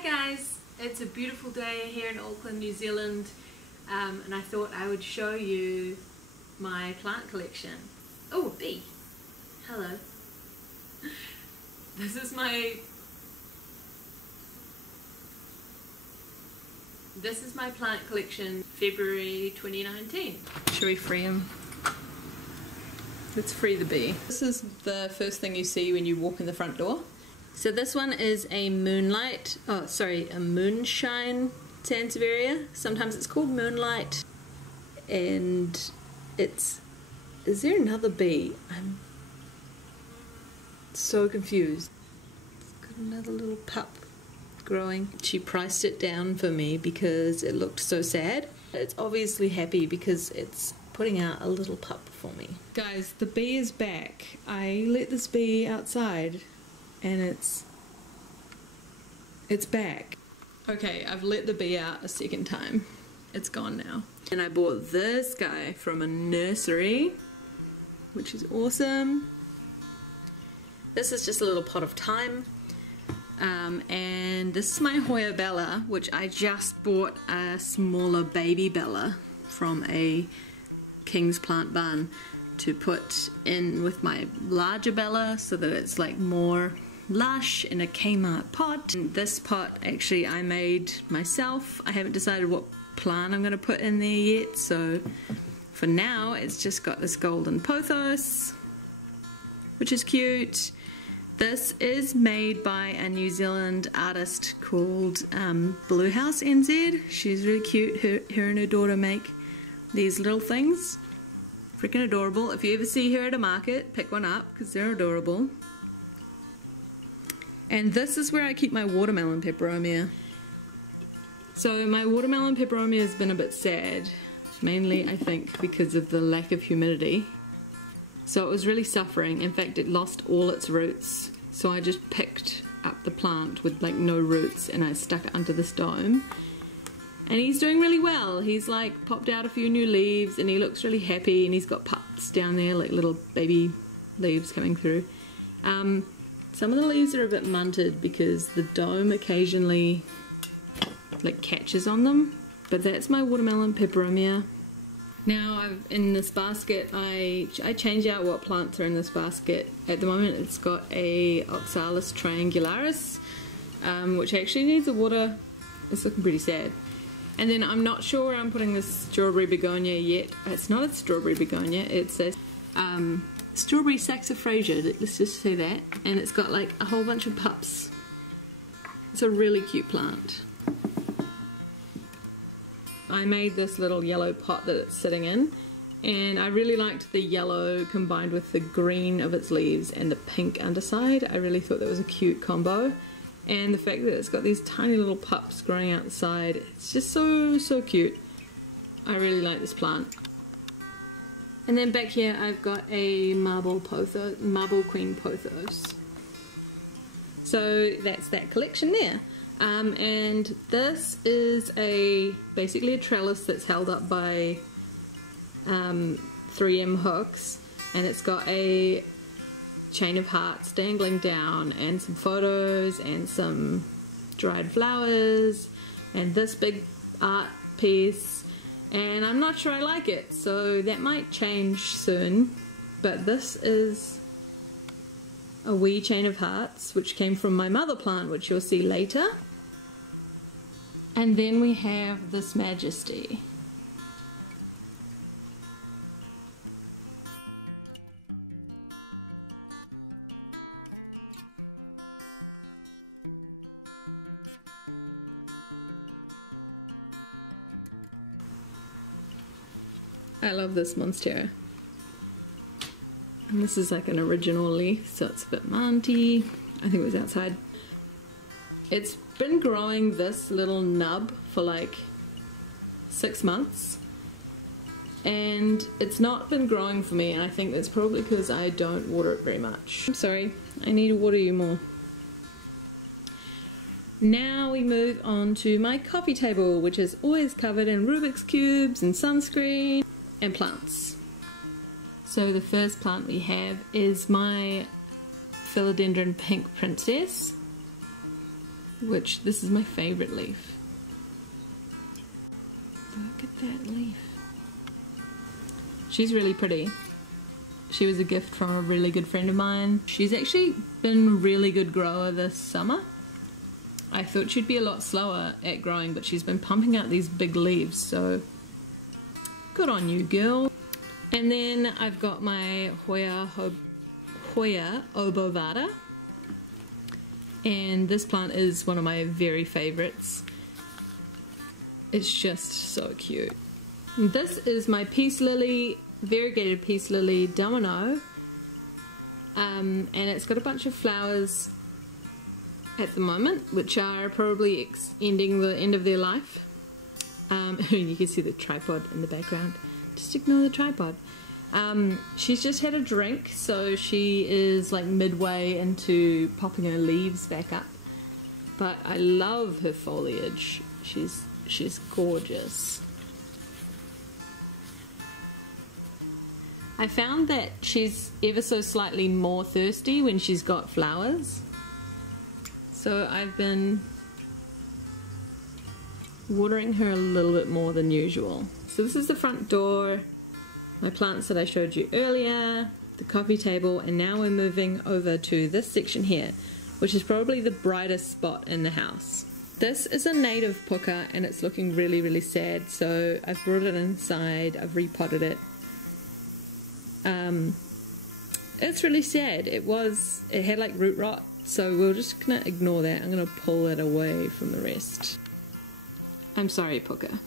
Hi guys, it's a beautiful day here in Auckland, New Zealand, and I thought I would show you my plant collection. Oh, a bee! Hello. This is my plant collection, February 2019. Should we free him? Let's free the bee. This is the first thing you see when you walk in the front door. So this one is a moonshine Sansevieria. Sometimes it's called moonlight. And is there another bee? I'm so confused. It's got another little pup growing. She priced it down for me because it looked so sad. It's obviously happy because it's putting out a little pup for me. Guys, the bee is back. I let this bee outside and it's back. Okay, I've let the bee out a second time. It's gone now. And I bought this guy from a nursery, which is awesome. This is just a little pot of thyme. And this is my Hoya Bella, which I just bought a smaller baby Bella from a King's Plant Barn to put in with my larger Bella so that it's like more lush in a Kmart pot. And this pot actually I made myself. I haven't decided what plant I'm going to put in there yet, so for now it's just got this golden pothos, which is cute. This is made by a New Zealand artist called Blue House NZ. She's really cute. Her and her daughter make these little things. Freaking adorable. If you ever see her at a market, pick one up because they're adorable. And this is where I keep my watermelon peperomia. So my watermelon peperomia has been a bit sad, mainly I think because of the lack of humidity. So it was really suffering. In fact, it lost all its roots. So I just picked up the plant with like no roots and I stuck it under this dome. And he's doing really well. He's like popped out a few new leaves and he looks really happy, and he's got pups down there, like little baby leaves coming through. Some of the leaves are a bit munted because the dome occasionally like catches on them. But that's my watermelon peperomia. Now in this basket, I change out what plants are in this basket. At the moment it's got a Oxalis triangularis, which actually needs a water. It's looking pretty sad. And then I'm not sure where I'm putting this strawberry begonia yet. It's not a strawberry begonia, it's a strawberry saxifraga, let's just say that. And it's got like a whole bunch of pups. It's a really cute plant. I made this little yellow pot that it's sitting in, and I really liked the yellow combined with the green of its leaves and the pink underside. I really thought that was a cute combo. And the fact that it's got these tiny little pups growing out the side, it's just so cute. I really like this plant. And then back here I've got a marble queen pothos. So that's that collection there. And this is basically a trellis that's held up by 3M hooks, and it's got a chain of hearts dangling down and some photos and some dried flowers and this big art piece, and I'm not sure I like it, so that might change soon. But this is a wee chain of hearts which came from my mother plant, which you'll see later. And then we have this majesty. I love this Monstera. And this is like an original leaf, so it's a bit manty. I think it was outside. It's been growing this little nub for like 6 months, and it's not been growing for me, and I think that's probably because I don't water it very much. I'm sorry, I need to water you more. Now we move on to my coffee table, which is always covered in Rubik's cubes and sunscreen and plants. So the first plant we have is my Philodendron Pink Princess. which this is my favorite leaf. Look at that leaf. She's really pretty. She was a gift from a really good friend of mine. She's actually been a really good grower this summer. I thought she'd be a lot slower at growing, but she's been pumping out these big leaves, so good on you, girl. And then I've got my Hoya obovata, and this plant is one of my very favorites. It's just so cute. And this is my peace lily, variegated peace lily Domino, and it's got a bunch of flowers at the moment, which are probably ending the end of their life. You can see the tripod in the background. Just ignore the tripod. She's just had a drink, so she is like midway into popping her leaves back up. But I love her foliage. She's gorgeous. I found that she's ever so slightly more thirsty when she's got flowers. So I've been watering her a little bit more than usual. So this is the front door, my plants that I showed you earlier, the coffee table, and now we're moving over to this section here, which is probably the brightest spot in the house. This is a native puka and it's looking really, really sad, so I've brought it inside, I've repotted it. It's really sad. It had like root rot, so we're just gonna ignore that. I'm gonna pull it away from the rest. I'm sorry, puka.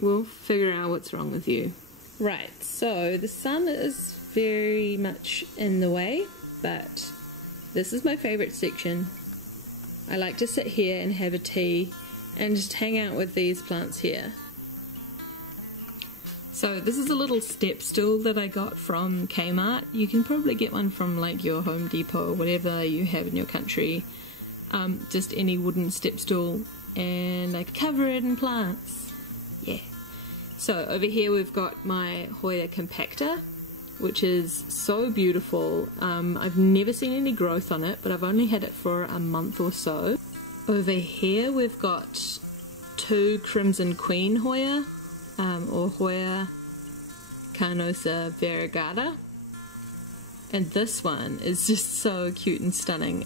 We'll figure out what's wrong with you. Right, so the sun is very much in the way, but this is my favorite section. I like to sit here and have a tea and just hang out with these plants here. So this is a little step stool that I got from Kmart. You can probably get one from like your Home Depot or whatever you have in your country. Just any wooden step stool, and I cover it in plants. Yeah. So over here we've got my Hoya compactor, which is so beautiful. I've never seen any growth on it, but I've only had it for a month or so. Over here we've got two Crimson Queen Hoya, or Hoya carnosa variegata, and this one is just so cute and stunning.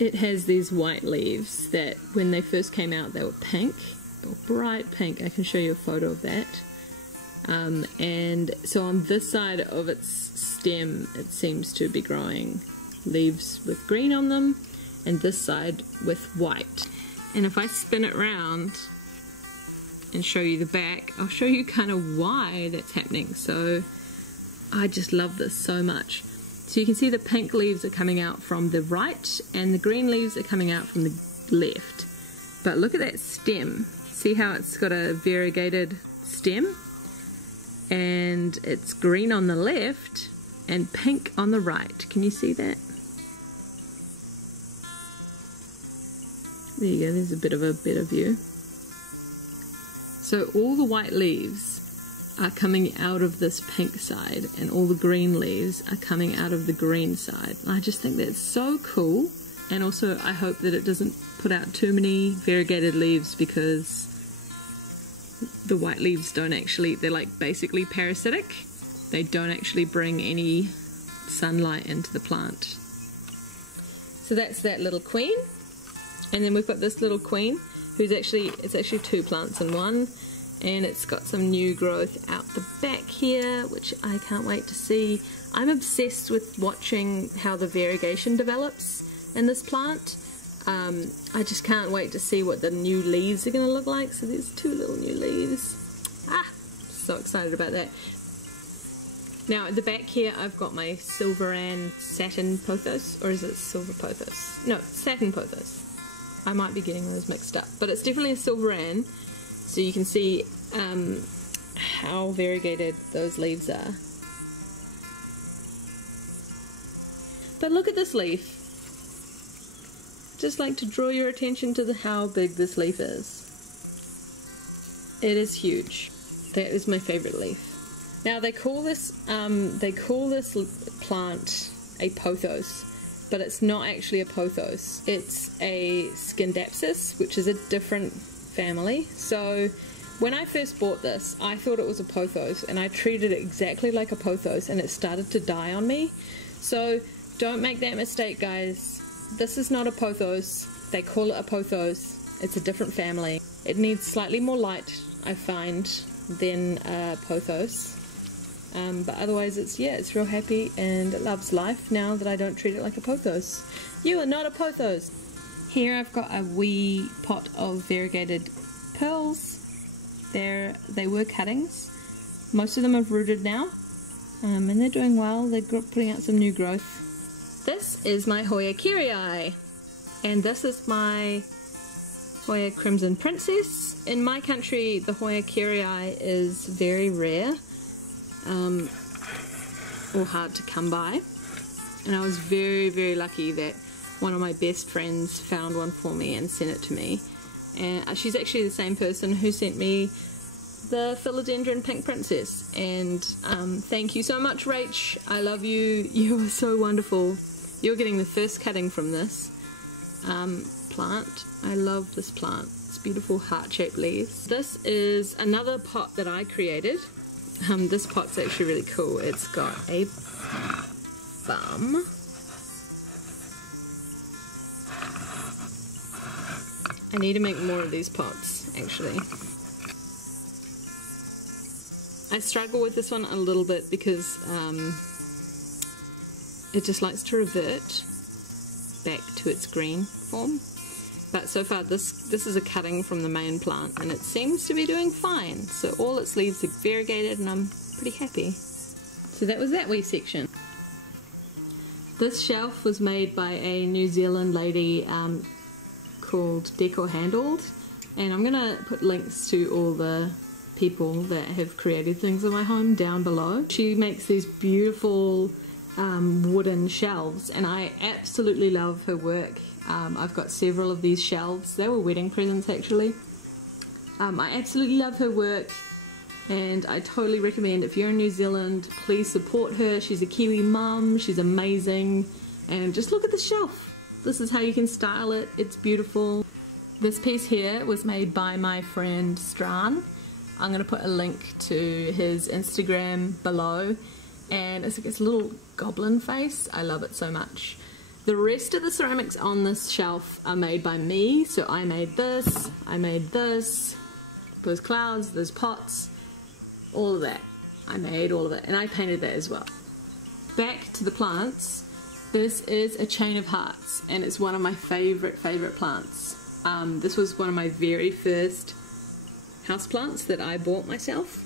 It has these white leaves that when they first came out they were pink, or bright pink. I can show you a photo of that. And so on this side of its stem it seems to be growing leaves with green on them, and this side with white. And if I spin it round and show you the back, I'll show you kind of why that's happening. So I just love this so much. So you can see the pink leaves are coming out from the right and the green leaves are coming out from the left. But look at that stem. See how it's got a variegated stem? And it's green on the left and pink on the right. Can you see that? There you go, there's a bit of a better view. So all the white leaves are coming out of this pink side and all the green leaves are coming out of the green side. I just think that's so cool, and also I hope that it doesn't put out too many variegated leaves, because the white leaves don't actually, they're like basically parasitic. They don't actually bring any sunlight into the plant. So that's that little queen, and then we've got this little queen who's actually, it's actually two plants in one, and it's got some new growth out the back here, which I can't wait to see. I'm obsessed with watching how the variegation develops in this plant. I just can't wait to see what the new leaves are going to look like. So there's two little new leaves. So excited about that. Now at the back here I've got my Silveran Satin Pothos, or is it Silver Pothos? No, Satin Pothos. I might be getting those mixed up, but it's definitely a Silveran, so you can see how variegated those leaves are. But look at this leaf. Just like to draw your attention to how big this leaf is. It is huge. That is my favorite leaf. Now they call this plant a pothos, but it's not actually a pothos. It's a Scindapsus, which is a different family. So when I first bought this, I thought it was a pothos, and I treated it exactly like a pothos, and it started to die on me. So don't make that mistake, guys. This is not a pothos. They call it a pothos. It's a different family. It needs slightly more light, I find, than a pothos. But otherwise it's real happy and it loves life now that I don't treat it like a pothos. You are not a pothos! Here I've got a wee pot of variegated pearls. They were cuttings. Most of them have rooted now, and they're doing well. They're putting out some new growth. This is my Hoya Kirii, and this is my Hoya Crimson Princess. In my country, the Hoya Kirii is very rare, or hard to come by, and I was very, very lucky that one of my best friends found one for me and sent it to me. And she's actually the same person who sent me the Philodendron Pink Princess. And thank you so much, Rach. I love you. You are so wonderful. You're getting the first cutting from this plant. I love this plant. It's beautiful heart-shaped leaves. This is another pot that I created. This pot's actually really cool. It's got a bum. I need to make more of these pots, actually. I struggle with this one a little bit because it just likes to revert back to its green form. But so far this is a cutting from the main plant and it seems to be doing fine. So all its leaves are variegated and I'm pretty happy. So that was that wee section. This shelf was made by a New Zealand lady called Decor Handled, and I'm gonna put links to all the people that have created things in my home down below. She makes these beautiful wooden shelves and I absolutely love her work. I've got several of these shelves. They were wedding presents actually. I absolutely love her work and I totally recommend, if you're in New Zealand, please support her. She's a Kiwi mum, she's amazing, and just look at the shelf. This is how you can style it. It's beautiful. This piece here was made by my friend Strahn. I'm going to put a link to his Instagram below, and it's a little goblin face. I love it so much. The rest of the ceramics on this shelf are made by me. So I made this, those clouds, those pots, all of that. I made all of it, and I painted that as well. Back to the plants. This is a chain of hearts, and it's one of my favorite plants. This was one of my very first houseplants that I bought myself,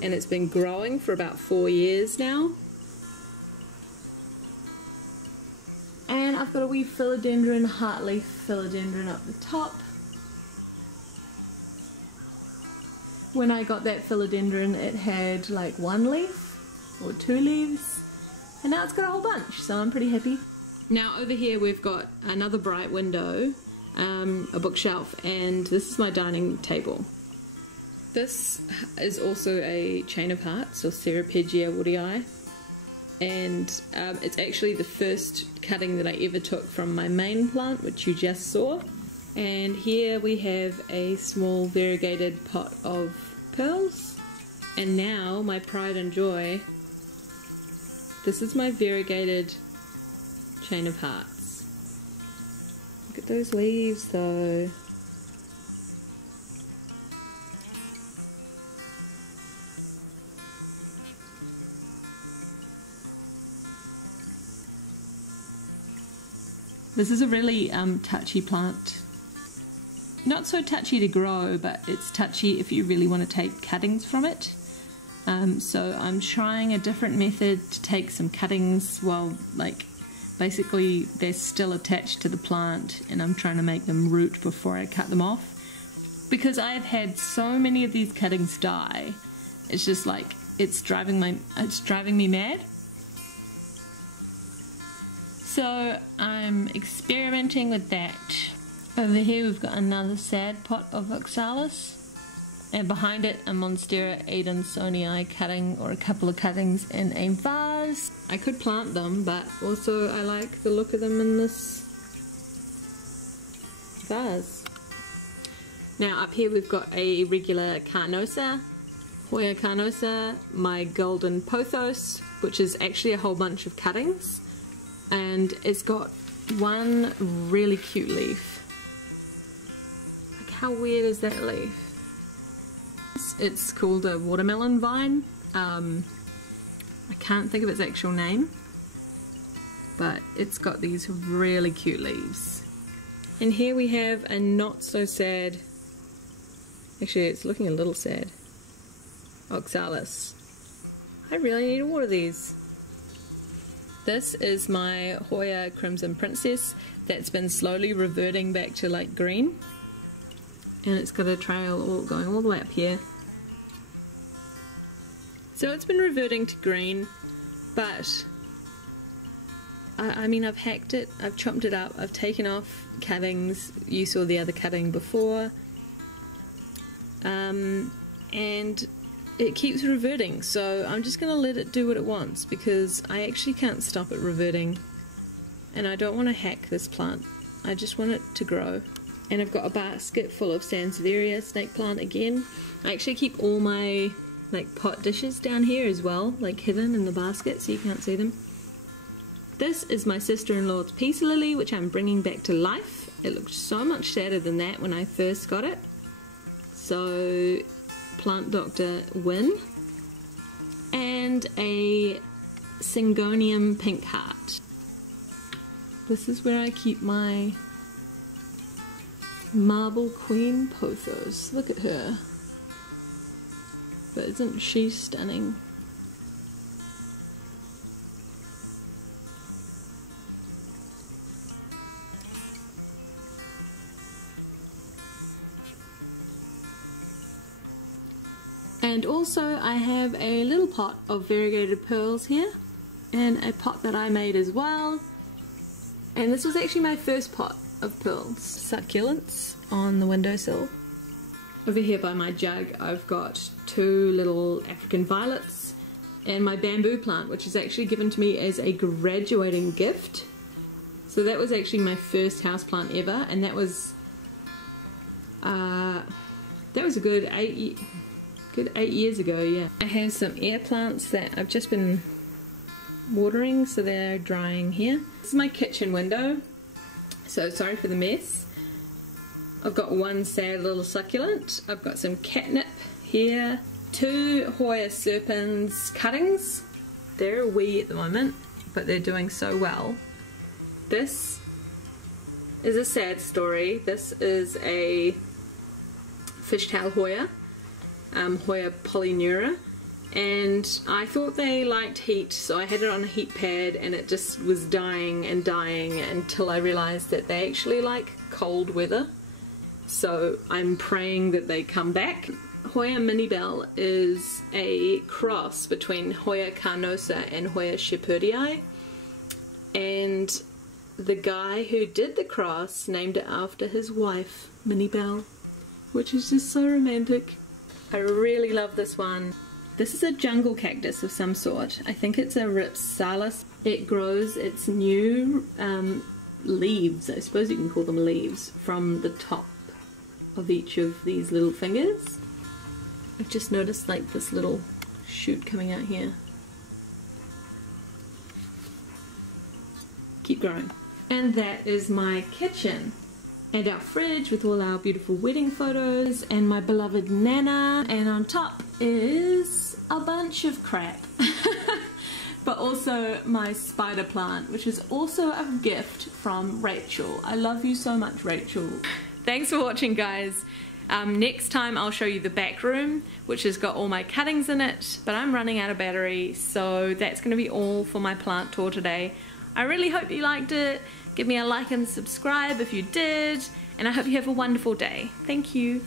and it's been growing for about 4 years now. And I've got a wee philodendron, heartleaf philodendron up the top. When I got that philodendron, it had like 1 leaf or 2 leaves. And now it's got a whole bunch, so I'm pretty happy. Now over here we've got another bright window, a bookshelf, and this is my dining table. This is also a chain of hearts, or Ceropegia woodii, and it's actually the first cutting that I ever took from my main plant, which you just saw. And here we have a small variegated pot of pearls, and now my pride and joy. This is my variegated chain of hearts. Look at those leaves though. This is a really touchy plant. Not so touchy to grow, but it's touchy if you really want to take cuttings from it. So I'm trying a different method to take some cuttings while, like, basically they're still attached to the plant, and I'm trying to make them root before I cut them off. Because I've had so many of these cuttings die, it's just like, it's driving me mad. So I'm experimenting with that. Over here we've got another sad pot of Oxalis. And behind it, a Monstera Adansonii cutting, or a couple of cuttings in a vase. I could plant them, but also I like the look of them in this vase. Now up here we've got a regular Carnosa, Hoya Carnosa, my golden Pothos, which is actually a whole bunch of cuttings, and it's got one really cute leaf. Like, how weird is that leaf? It's called a watermelon vine. I can't think of its actual name, but it's got these really cute leaves. And here we have a not so sad, actually it's looking a little sad, Oxalis. I really need to water these. This is my Hoya Crimson Princess that's been slowly reverting back to like green. And it's got a trail going all the way up here. So it's been reverting to green, but I mean, I've hacked it, I've chopped it up, I've taken off cuttings. You saw the other cutting before, and it keeps reverting, so I'm just gonna let it do what it wants, because I actually can't stop it reverting, and I don't want to hack this plant. I just want it to grow. And I've got a basket full of Sansevieria snake plant again. I actually keep all my like pot dishes down here as well, like hidden in the basket so you can't see them. This is my sister-in-law's peace lily, which I'm bringing back to life. It looked so much sadder than that when I first got it. So, plant doctor Win. And a Syngonium pink heart. This is where I keep my marble queen Pothos. Look at her. But isn't she stunning? And also I have a little pot of variegated pearls here, and a pot that I made as well. And this was actually my first pot of pearls. Succulents on the windowsill. Over here by my jug I've got two little African violets and my bamboo plant, which is actually given to me as a graduating gift. So that was actually my first houseplant ever, and that was a good 8 years ago, yeah. I have some air plants that I've just been watering, so they're drying here. This is my kitchen window, so sorry for the mess. I've got one sad little succulent. I've got some catnip here. Two Hoya serpens cuttings. They're a wee at the moment, but they're doing so well. This is a sad story. This is a fishtail Hoya, Hoya polyneura, and I thought they liked heat, so I had it on a heat pad, and it just was dying and dying until I realized that they actually like cold weather. So I'm praying that they come back. Hoya Minibel is a cross between Hoya Carnosa and Hoya shepherdii, and the guy who did the cross named it after his wife, Minibel, which is just so romantic. I really love this one. This is a jungle cactus of some sort. I think it's a Oxalis. It grows its new leaves, I suppose you can call them leaves, from the top of each of these little fingers. I've just noticed like this little shoot coming out here. Keep growing. And that is my kitchen. And our fridge with all our beautiful wedding photos, and my beloved Nana, and on top is a bunch of crap. But also my spider plant, which is also a gift from Rachel. I love you so much, Rachel. Thanks for watching, guys. Next time I'll show you the back room, which has got all my cuttings in it, but I'm running out of battery, so that's going to be all for my plant tour today. I really hope you liked it. Give me a like and subscribe if you did, and I hope you have a wonderful day. Thank you.